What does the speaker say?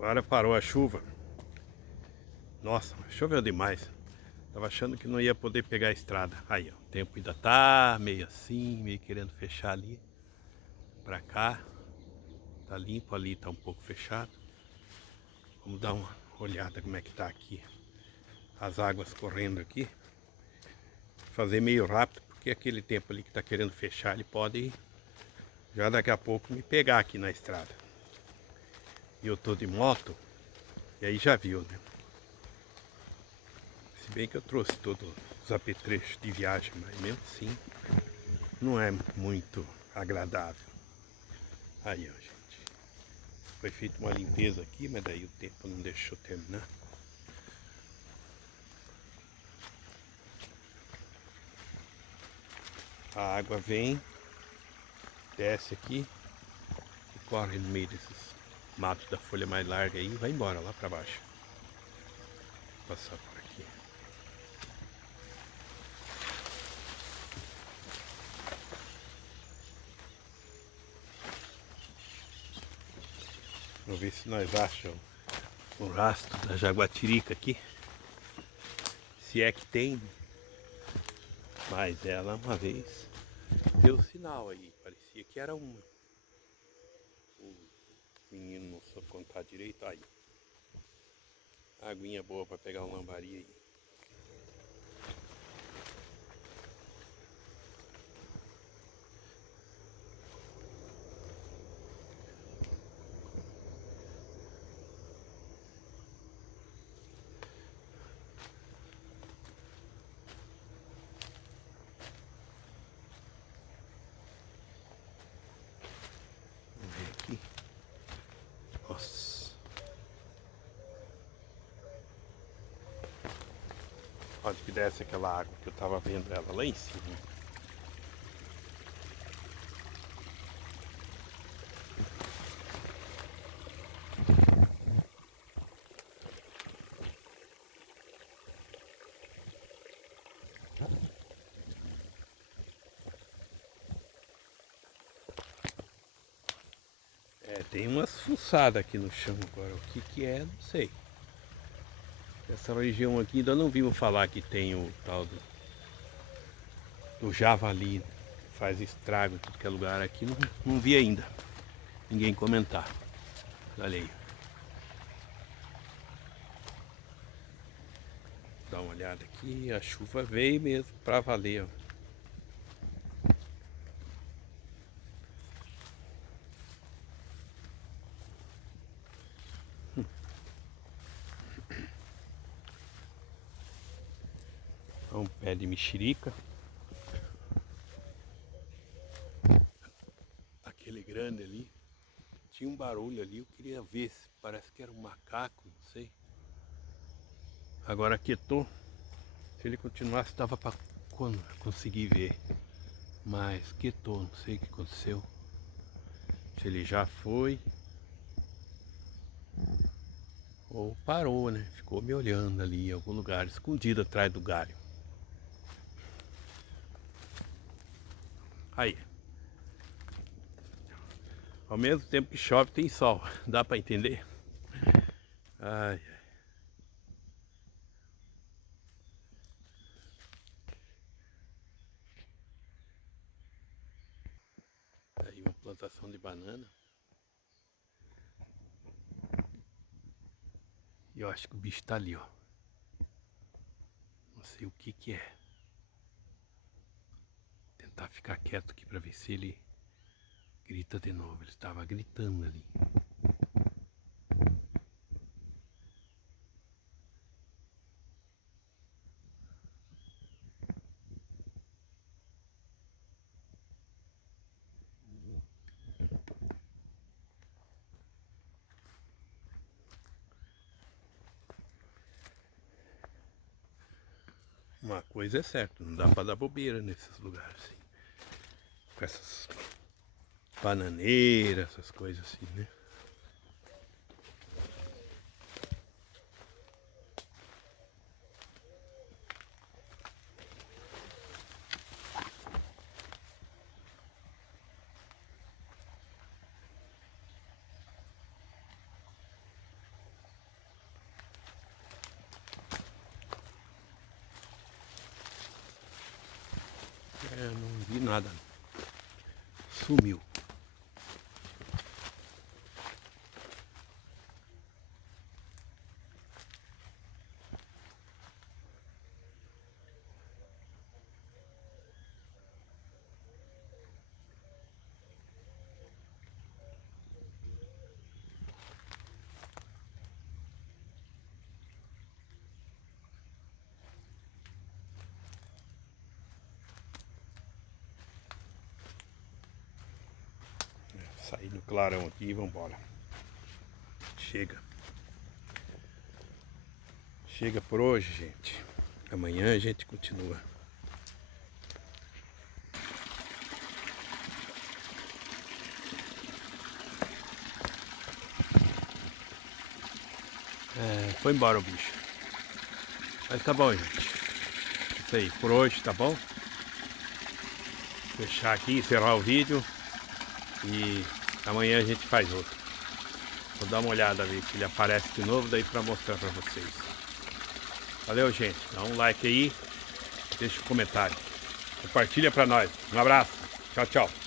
Agora parou a chuva. Nossa, choveu demais. Tava achando que não ia poder pegar a estrada. Aí, ó, o tempo ainda tá meio assim, meio querendo fechar ali. Pra cá. Tá limpo, ali tá um pouco fechado. Vamos dar uma olhada como é que tá aqui. As águas correndo aqui. Fazer meio rápido, porque aquele tempo ali que tá querendo fechar, ele pode já daqui a pouco me pegar aqui na estrada. E eu tô de moto, e aí já viu, né? Se bem que eu trouxe todos os apetrechos de viagem, mas mesmo assim não é muito agradável. Aí, ó, gente. Foi feita uma limpeza aqui, mas daí o tempo não deixou terminar. A água vem, desce aqui e corre no meio desses matos da folha mais larga aí e vai embora lá pra baixo. Vou passar por aqui. Vamos ver se nós achamos o rastro da jaguatirica aqui. Se é que tem. Mas ela uma vez deu sinal aí. Parecia que era uma. O menino não soube contar direito. Aí. Aguinha boa para pegar um lambari aí. Vamos ver aqui. Nossa. Onde que desce aquela água que eu tava vendo ela lá em cima. É, tem umas fuçadas aqui no chão agora. O que que é, não sei. Essa região aqui ainda não vimos falar que tem o tal do javali, né? Faz estrago em tudo que é lugar aqui. Não vi ainda ninguém comentar. Olha aí. Dá uma olhada aqui. A chuva veio mesmo pra valer, ó. É um pé de mexerica. Aquele grande ali. Tinha um barulho ali, eu queria ver. Parece que era um macaco, não sei. Agora quietou. Se ele continuasse, dava pra conseguir ver. Mas quietou, não sei o que aconteceu. Se ele já foi. Ou parou, né? Ficou me olhando ali em algum lugar, escondido atrás do galho. Aí. Ao mesmo tempo que chove, tem sol. Dá pra entender? Ai, ai. Aí uma plantação de banana. E eu acho que o bicho tá ali, ó. Não sei o que que é. Tentar ficar quieto aqui pra ver se ele grita de novo. Ele estava gritando ali. Uma coisa é certa, não dá pra dar bobeira nesses lugares assim. Com essas bananeiras, essas coisas assim, né? Não vi nada. Sumiu. Sair no clarão aqui e vambora. Chega. Chega por hoje, gente. Amanhã a gente continua. Foi embora o bicho. Mas tá bom, gente. Isso aí, por hoje, tá bom? Fechar aqui, encerrar o vídeo. E amanhã a gente faz outro. Vou dar uma olhada, ver se ele aparece de novo, daí pra mostrar pra vocês. Valeu, gente. Dá um like aí. Deixa um comentário. Compartilha pra nós. Um abraço. Tchau, tchau.